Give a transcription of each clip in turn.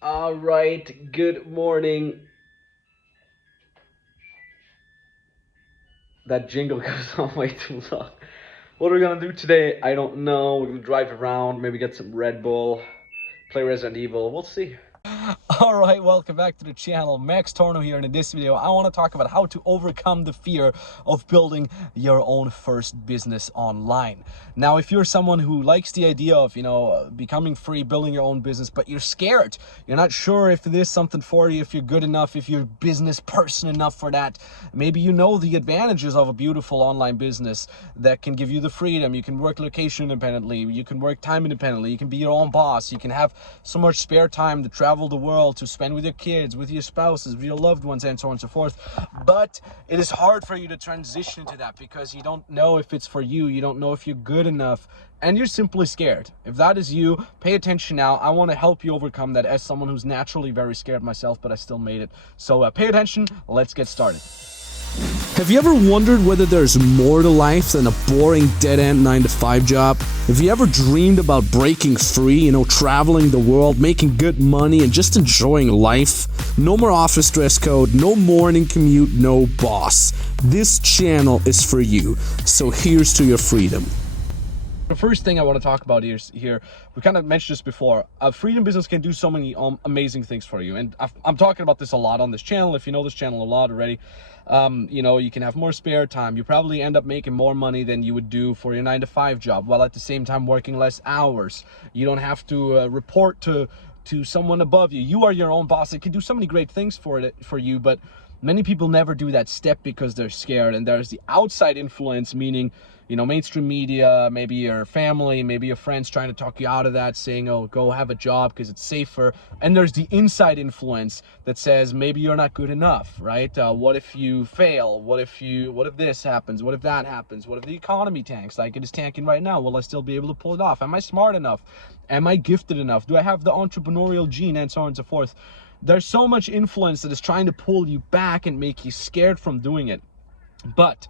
All right, good morning. That jingle goes on way too long. What are we gonna do today? I don't know. We're gonna drive around, maybe get some Red Bull, play Resident Evil. We'll see. All right, welcome back to the channel. Max Tornow here, and in this video I want to talk about how to overcome the fear of building your own first business online. Now, if you're someone who likes the idea of, becoming free, building your own business, but you're scared, you're not sure if it is something for you, if you're good enough, if you're a business person enough for that, maybe you know the advantages of a beautiful online business that can give you the freedom. You can work location independently, you can work time independently, you can be your own boss, you can have so much spare time to travel the world, to spend with your kids, with your spouses, with your loved ones, and so on and so forth. But it is hard for you to transition to that because you don't know if it's for you, you don't know if you're good enough, and you're simply scared. If that is you, pay attention now. I want to help you overcome that as someone who's naturally very scared myself, but I still made it. So pay attention, let's get started. Have you ever wondered whether there's more to life than a boring dead-end 9-to-5 job? Have you ever dreamed about breaking free, traveling the world, making good money, and just enjoying life? No more office dress code, no morning commute, no boss. This channel is for you, so here's to your freedom. The first thing I want to talk about here, we kind of mentioned this before. A freedom business can do so many amazing things for you, and I'm talking about this a lot on this channel. If you know this channel a lot already, you can have more spare time. You probably end up making more money than you would do for your 9-to-5 job, while at the same time working less hours. You don't have to report to someone above you. You are your own boss. It can do so many great things for you, but many people never do that step because they're scared. And there's the outside influence, meaning, mainstream media, maybe your family, maybe your friends trying to talk you out of that, saying, oh, go have a job because it's safer. And there's the inside influence that says maybe you're not good enough, right? What if you fail? What if this happens? What if that happens? What if the economy tanks like it is tanking right now? Will I still be able to pull it off? Am I smart enough? Am I gifted enough? Do I have the entrepreneurial gene, and so on and so forth? There's so much influence that is trying to pull you back and make you scared from doing it. But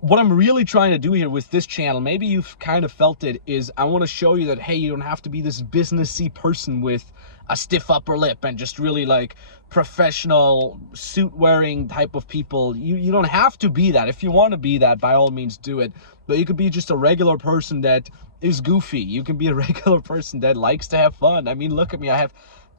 what I'm really trying to do here with this channel, maybe you've kind of felt it, is I want to show you that, hey, you don't have to be this businessy person with a stiff upper lip and just really like professional suit wearing type of people. You don't have to be that. If you want to be that, by all means do it. But you could be just a regular person that is goofy. You can be a regular person that likes to have fun. I mean, look at me.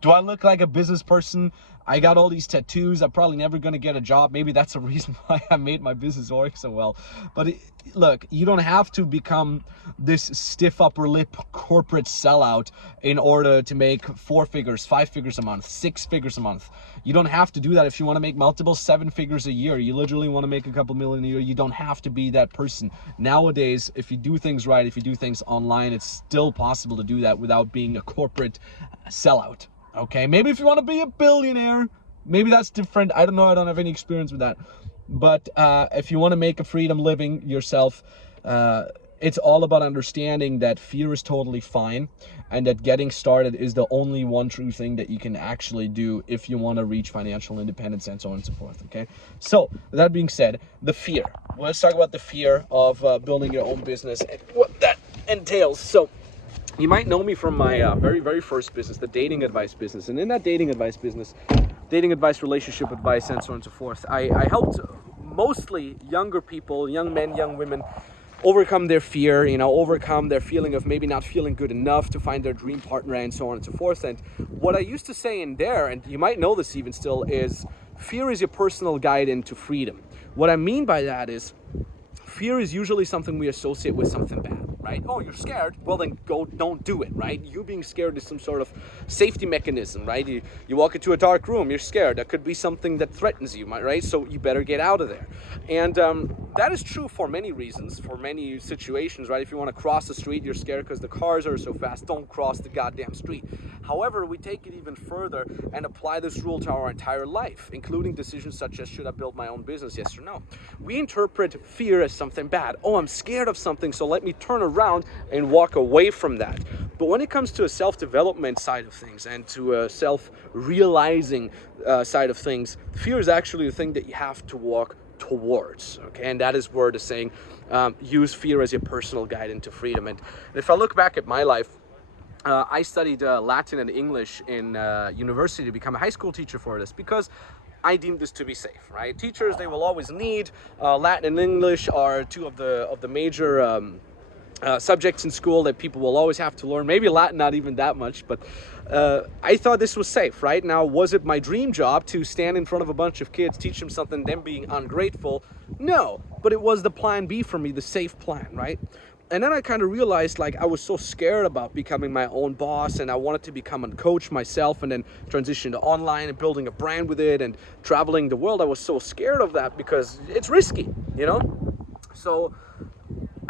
Do I look like a business person? I got all these tattoos. I'm probably never going to get a job. Maybe that's a reason why I made my business work so well. But look, you don't have to become this stiff upper lip corporate sellout in order to make 4 figures, 5 figures a month, 6 figures a month. You don't have to do that if you want to make multiple 7 figures a year. You literally want to make a couple million a year. You don't have to be that person. Nowadays, if you do things right, if you do things online, it's still possible to do that without being a corporate sellout. Okay, maybe if you want to be a billionaire, maybe that's different. I don't know. I don't have any experience with that. But if you want to make a freedom living yourself, it's all about understanding that fear is totally fine and that getting started is the only one true thing that you can actually do if you want to reach financial independence, and so on and so forth. Okay, so that being said, the fear. Well, let's talk about the fear of building your own business and what that entails. So you might know me from my very first business, the dating advice business. And in that dating advice business, dating advice, relationship advice, and so on and so forth, I helped mostly younger people, young men, young women, overcome their fear, overcome their feeling of maybe not feeling good enough to find their dream partner, and so on and so forth. And what I used to say in there, and you might know this even still, is fear is your personal guide into freedom. What I mean by that is fear is usually something we associate with something bad, right? Oh, you're scared? Well, then don't do it, right? You being scared is some sort of safety mechanism, right? You walk into a dark room, you're scared. That could be something that threatens you, right? So you better get out of there. And that is true for many reasons, for many situations, right? If you want to cross the street, you're scared because the cars are so fast. Don't cross the goddamn street. However, we take it even further and apply this rule to our entire life, including decisions such as, should I build my own business, yes or no? We interpret fear as something bad. Oh, I'm scared of something, so let me turn around and walk away from that. But when it comes to a self-development side of things and to a self-realizing side of things, fear is actually the thing that you have to walk towards, okay? And that is where the saying, use fear as your personal guide into freedom. And if I look back at my life, I studied Latin and English in university to become a high school teacher for this, because I deemed this to be safe, right? Teachers, they will always need Latin and English are two of the major subjects in school that people will always have to learn. Maybe Latin, not even that much, but I thought this was safe, right? Now, was it my dream job to stand in front of a bunch of kids, teach them something, them being ungrateful? No, but it was the plan B for me, the safe plan, right? And then I kind of realized, like, I was so scared about becoming my own boss, and I wanted to become a coach myself and then transition to online and building a brand with it and traveling the world. I was so scared of that because it's risky, you know? So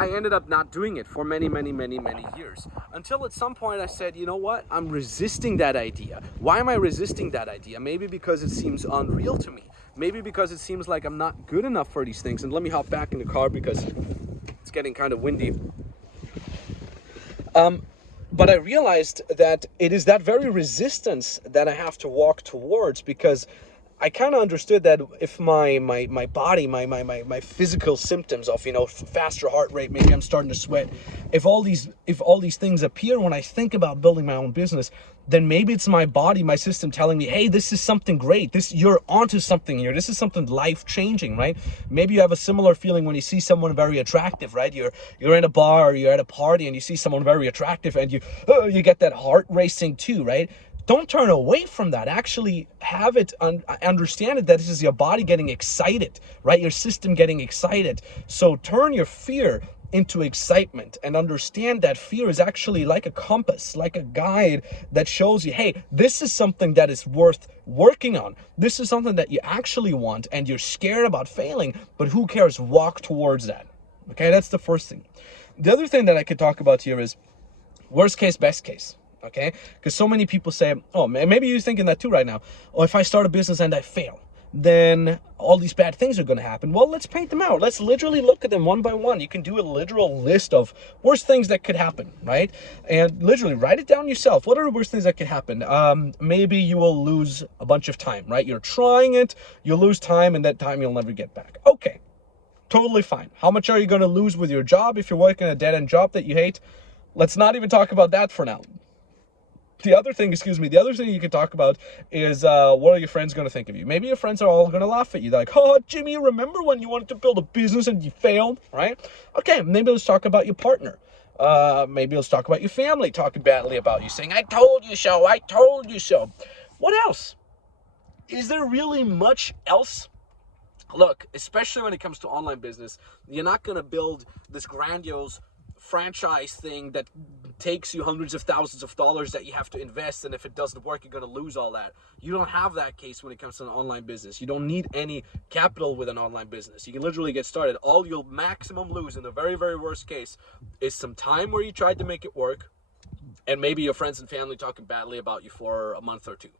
I ended up not doing it for many years, until at some point I said, you know what, I'm resisting that idea. Why am I resisting that idea? Maybe because it seems unreal to me. Maybe because it seems like I'm not good enough for these things. And let me hop back in the car because it's getting kind of windy. But I realized that it is that very resistance that I have to walk towards, because I kind of understood that if my body, my physical symptoms of, you know, faster heart rate, maybe I'm starting to sweat, if all these things appear when I think about building my own business, then maybe it's my body, my system telling me, hey, this is something great. You're onto something here. This is something life-changing, right? Maybe you have a similar feeling when you see someone very attractive, right? You're in a bar or you're at a party and you see someone very attractive and you get that heart racing too, right? Don't turn away from that. Actually have it, understand it, that this is your body getting excited, right? Your system getting excited. So turn your fear into excitement and understand that fear is actually like a compass, like a guide that shows you, hey, this is something that is worth working on. This is something that you actually want and you're scared about failing, but who cares? Walk towards that. Okay, that's the first thing. The other thing that I could talk about here is worst case, best case. Okay, because so many people say, oh, maybe you're thinking that too right now. Oh, if I start a business and I fail, then all these bad things are going to happen. Well, let's paint them out. Let's literally look at them one by one. You can do a literal list of worst things that could happen, right? And literally write it down yourself. What are the worst things that could happen? Maybe you will lose a bunch of time, right? You're trying it, you'll lose time, and that time you'll never get back. Okay, totally fine. How much are you going to lose with your job if you're working a dead-end job that you hate? Let's not even talk about that for now. The other thing you can talk about is what are your friends going to think of you? Maybe your friends are all going to laugh at you. They're like, oh, Jimmy, remember when you wanted to build a business and you failed, right? Okay, maybe let's talk about your partner. Maybe let's talk about your family talking badly about you, saying, I told you so, I told you so. What else? Is there really much else? Look, especially when it comes to online business, you're not going to build this grandiose franchise thing that takes you hundreds of thousands of dollars that you have to invest, and if it doesn't work, you're going to lose all that. You don't have that case when it comes to an online business. You don't need any capital with an online business. You can literally get started. All you'll maximum lose in the very, very worst case is some time where you tried to make it work, and maybe your friends and family talking badly about you for a month or two.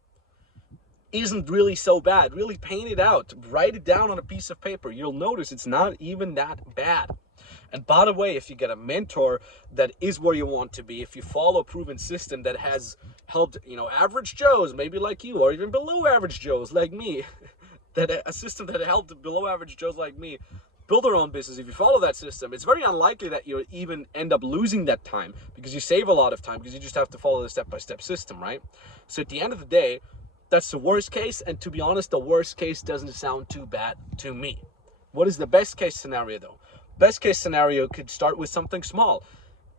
Isn't really so bad. Really paint it out. Write it down on a piece of paper. You'll notice it's not even that bad. And by the way, if you get a mentor that is where you want to be, if you follow a proven system that has helped, you know, average Joes, maybe like you, or even below average Joes like me, that a system that helped below average Joes like me build their own business, if you follow that system, it's very unlikely that you'll even end up losing that time, because you save a lot of time because you just have to follow the step-by-step system, right? So at the end of the day, that's the worst case, and to be honest, the worst case doesn't sound too bad to me. What is the best case scenario though? Best case scenario could start with something small.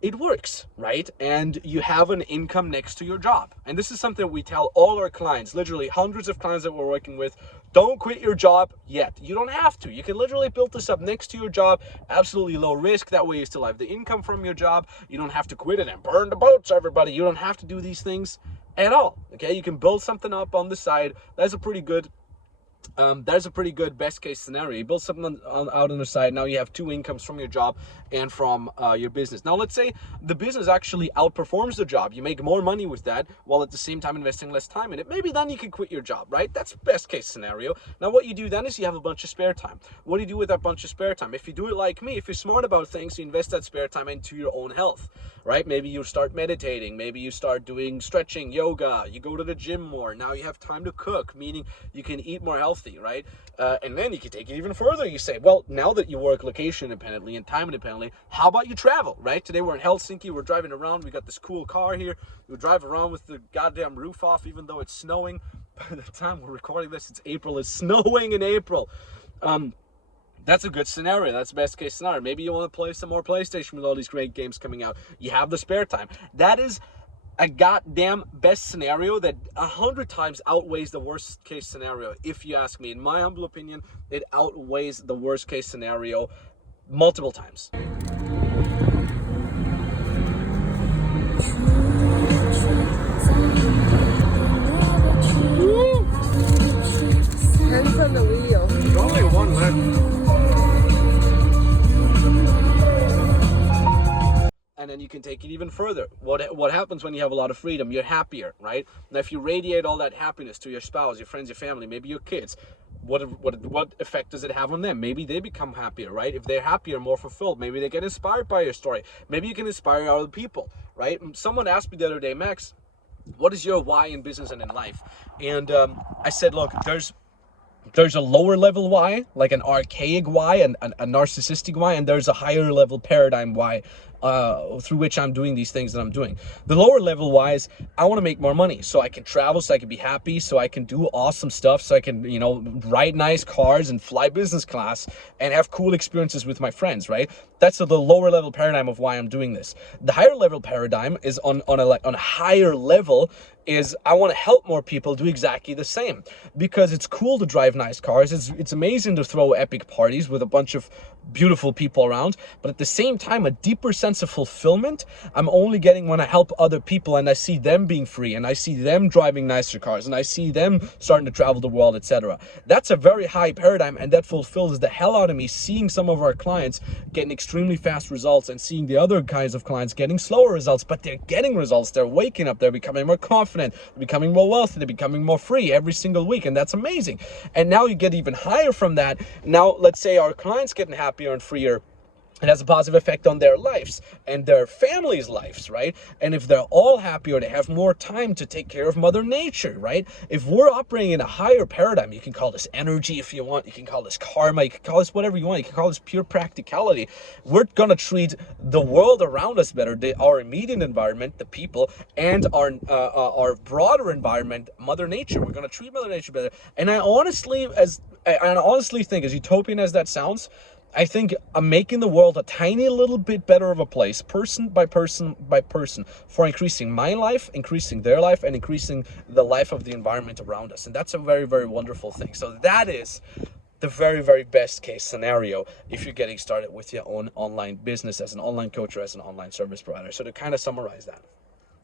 It works, right? And you have an income next to your job. And this is something we tell all our clients, literally hundreds of clients that we're working with. Don't quit your job yet. You don't have to. You can literally build this up next to your job, absolutely low risk. That way you still have the income from your job. You don't have to quit it and burn the boats, everybody. You don't have to do these things at all, okay? You can build something up on the side. That's a pretty good best case scenario. You build something out on the side. Now you have two incomes from your job and from your business. Now let's say the business actually outperforms the job. You make more money with that while at the same time investing less time in it. Maybe then you can quit your job, right? That's best case scenario. Now what you do then is you have a bunch of spare time. What do you do with that bunch of spare time? If you do it like me, if you're smart about things, you invest that spare time into your own health, right? Maybe you start meditating. Maybe you start doing stretching, yoga. You go to the gym more. Now you have time to cook, meaning you can eat more healthy. healthy, right? And then you can take it even further. You say, well, now that you work location independently and time independently, how about you travel, right? Today we're in Helsinki, we're driving around, we got this cool car here, we drive around with the goddamn roof off, even though it's snowing. By the time we're recording this, it's April, it's snowing in April. That's a good scenario. That's best case scenario. Maybe you want to play some more PlayStation with all these great games coming out. You have the spare time. That is a goddamn best scenario that 100 times outweighs the worst case scenario. If you ask me, in my humble opinion, it outweighs the worst case scenario multiple times. Hands on the wheel. There's only one left. And then you can take it even further. What happens when you have a lot of freedom? You're happier, right? Now, if you radiate all that happiness to your spouse, your friends, your family, maybe your kids, what effect does it have on them? Maybe they become happier, right? If they're happier, more fulfilled, maybe they get inspired by your story. Maybe you can inspire other people, right? Someone asked me the other day, Max, what is your why in business and in life? And I said, look, there's a lower level why, like an archaic why and a narcissistic why, and there's a higher level paradigm why through which I'm doing these things that I'm doing. The lower level why is I want to make more money so I can travel, so I can be happy, so I can do awesome stuff, so I can, you know, ride nice cars and fly business class and have cool experiences with my friends, right? That's the lower level paradigm of why I'm doing this. The higher level paradigm is on a higher level is I want to help more people do exactly the same, because it's cool to drive nice cars. It's amazing to throw epic parties with a bunch of beautiful people around, but at the same time, a deeper sense of fulfillment I'm only getting when I help other people and I see them being free and I see them driving nicer cars and I see them starting to travel the world, etc. That's a very high paradigm, and that fulfills the hell out of me, seeing some of our clients getting extremely fast results and seeing the other kinds of clients getting slower results, but they're getting results. They're waking up, they're becoming more confident, they're becoming more wealthy, they're becoming more free every single week, and that's amazing. And now you get even higher from that. Now let's say our clients getting happier and freer. It has a positive effect on their lives and their families' lives, right? And if they're all happier, they have more time to take care of Mother Nature, right? If we're operating in a higher paradigm, you can call this energy if you want, you can call this karma, you can call this whatever you want, you can call this pure practicality. We're gonna treat the world around us better, our immediate environment, the people, and our broader environment, Mother Nature. We're gonna treat Mother Nature better. And I honestly think, as utopian as that sounds, I think I'm making the world a tiny little bit better of a place, person by person by person, for increasing my life, increasing their life, and increasing the life of the environment around us. And that's a very, very wonderful thing. So that is the very, very best case scenario if you're getting started with your own online business as an online coach or as an online service provider. So to kind of summarize that,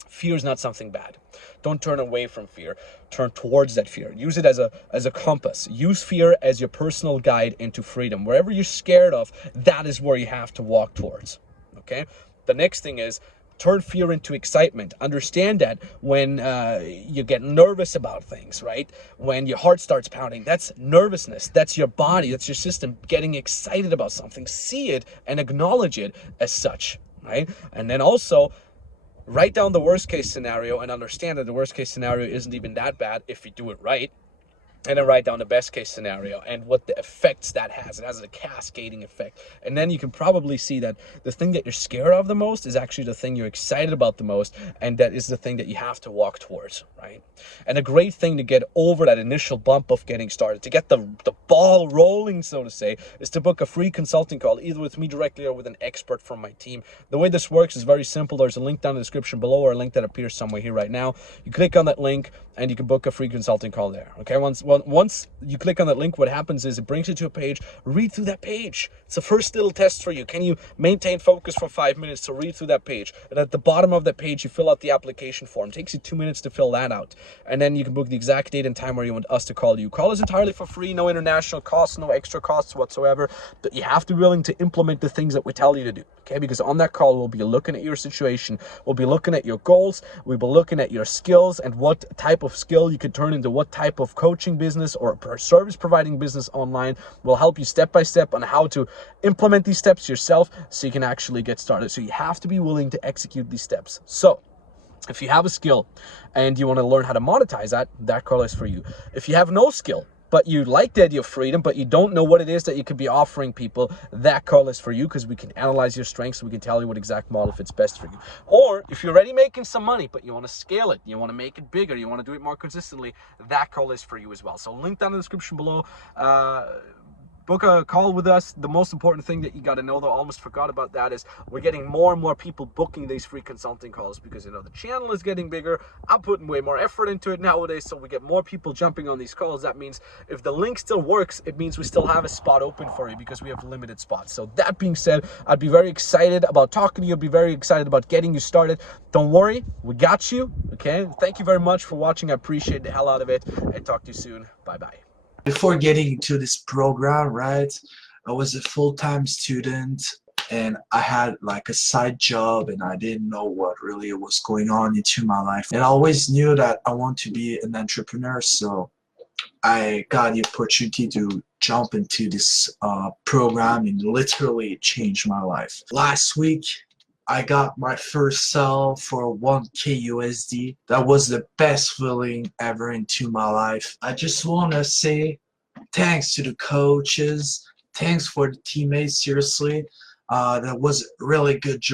fear is not something bad. Don't turn away from fear. Turn towards that fear. Use it as a compass. Use fear as your personal guide into freedom. Wherever you're scared of, that is where you have to walk towards. Okay? The next thing is turn fear into excitement. Understand that when you get nervous about things, right? When your heart starts pounding, that's nervousness. That's your body. That's your system getting excited about something. See it and acknowledge it as such, right? And then also, write down the worst case scenario and understand that the worst case scenario isn't even that bad if you do it right. And then write down the best case scenario and what the effects that has. It has a cascading effect. And then you can probably see that the thing that you're scared of the most is actually the thing you're excited about the most. And that is the thing that you have to walk towards, right? And a great thing to get over that initial bump of getting started, to get the ball rolling, so to say, is to book a free consulting call, either with me directly or with an expert from my team. The way this works is very simple. There's a link down in the description below, or a link that appears somewhere here right now. You click on that link and you can book a free consulting call there. Okay, once you click on that link, what happens is it brings you to a page. Read through that page. It's the first little test for you. Can you maintain focus for 5 minutes to read through that page? And at the bottom of that page, you fill out the application form. It takes you 2 minutes to fill that out. And then you can book the exact date and time where you want us to call you. Call is entirely for free, no international costs, no extra costs whatsoever. But you have to be willing to implement the things that we tell you to do. Okay, because on that call, we'll be looking at your situation. We'll be looking at your goals. We'll be looking at your skills and what type of skill you could turn into what type of coaching business or service providing business online. We'll help you step by step on how to implement these steps yourself so you can actually get started. So you have to be willing to execute these steps. So if you have a skill and you want to learn how to monetize that, that call is for you. If you have no skill, but you like the idea of freedom, but you don't know what it is that you could be offering people, that call is for you, because we can analyze your strengths, so we can tell you what exact model fits best for you. Or if you're already making some money, but you want to scale it, you want to make it bigger, you want to do it more consistently, that call is for you as well. So link down in the description below. Book a call with us. The most important thing that you got to know, though, I almost forgot about that, is we're getting more and more people booking these free consulting calls, because, you know, the channel is getting bigger. I'm putting way more effort into it nowadays, so we get more people jumping on these calls. That means if the link still works, it means we still have a spot open for you, because we have limited spots. So that being said, I'd be very excited about talking to you. I'd be very excited about getting you started. Don't worry, we got you, okay? Thank you very much for watching. I appreciate the hell out of it, and talk to you soon. Bye-bye. Before getting into this program, right, I was a full-time student and I had like a side job, and I didn't know what really was going on into my life. And I always knew that I want to be an entrepreneur, so I got the opportunity to jump into this program, and literally changed my life. Last week, I got my first sell for 1K USD. That was the best feeling ever into my life. I just want to say thanks to the coaches, thanks for the teammates, seriously. That was a really good job.